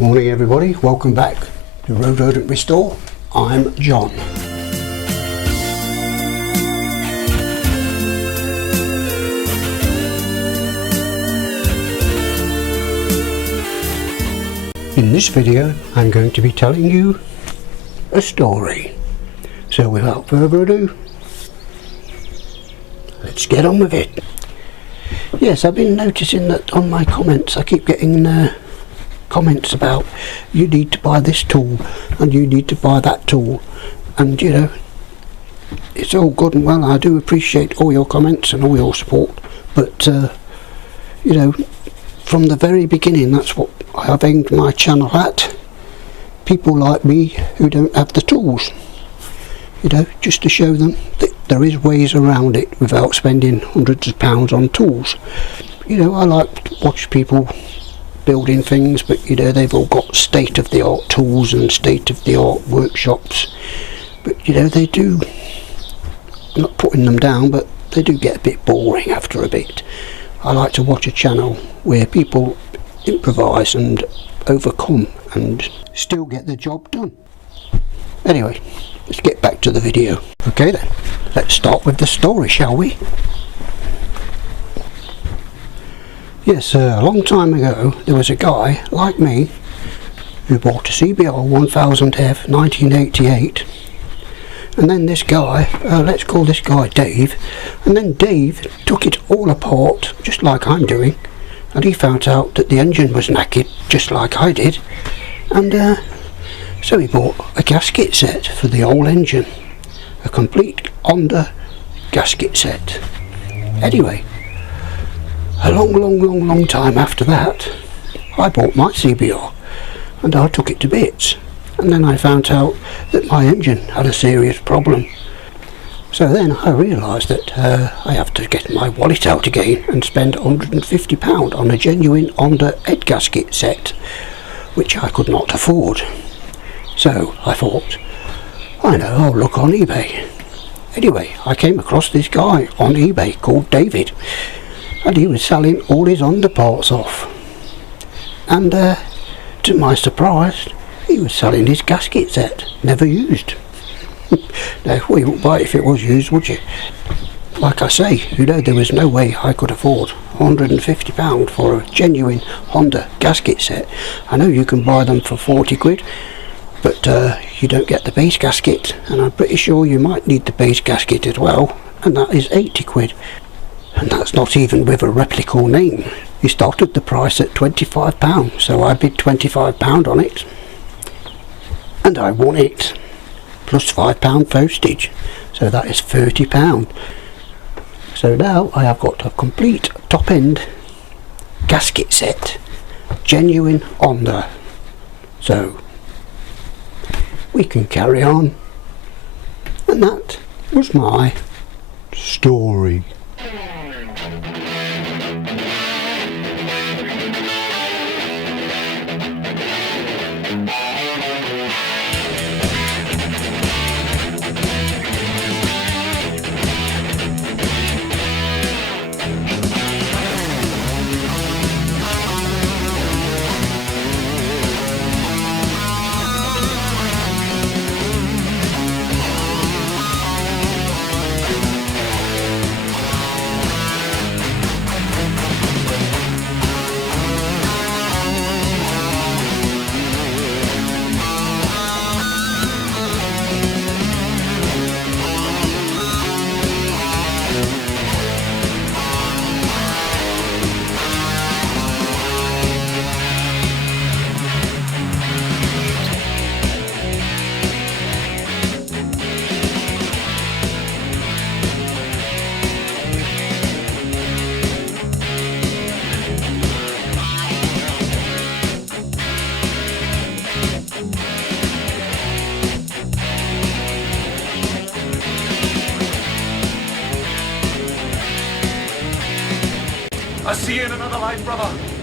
Morning everybody, welcome back to Road Rodent Restore. I'm John. In this video I'm going to be telling you a story. So without further ado, let's get on with it. Yes, I've been noticing that on my comments I keep getting comments about you need to buy this tool and you need to buy that tool, and you know, it's all good and well. I do appreciate all your comments and all your support, but you know, from the very beginning that's what I've aimed my channel at. People like me who don't have the tools, you know, just to show them that there is ways around it without spending hundreds of pounds on tools. You know, I like to watch people building things, but you know, they've all got state-of-the-art tools and state-of-the-art workshops, but you know, they do, I'm not putting them down, but they do get a bit boring after a bit. I like to watch a channel where people improvise and overcome and still get the job done. Anyway, let's get back to the video. Okay then, let's start with the story, shall we? Yes, a long time ago there was a guy like me who bought a CBR1000F 1988, and then this guy, let's call this guy Dave, and then Dave took it all apart just like I'm doing, and he found out that the engine was knackered just like I did, and so he bought a gasket set for the whole engine, a complete Honda gasket set. Anyway, a long time after that, I bought my CBR and I took it to bits, and then I found out that my engine had a serious problem. So then I realised that I have to get my wallet out again and spend £150 on a genuine Honda head gasket set, which I could not afford. So I thought, I know, I'll look on eBay. Anyway, I came across this guy on eBay called David, and he was selling all his underparts off, and to my surprise he was selling his gasket set, never used. Now, well, you wouldn't buy it if it was used, would you? Like I say, you know, there was no way I could afford £150 for a genuine Honda gasket set. I know you can buy them for 40 quid, but you don't get the base gasket, and I'm pretty sure you might need the base gasket as well, and that is 80 quid. And that's not even with a replica name. He started the price at £25, so I bid £25 on it, and I won it, plus £5 postage, so that is £30. So now I have got a complete top-end gasket set, genuine Honda. So we can carry on, and that was my story. I'll see you in another life, brother.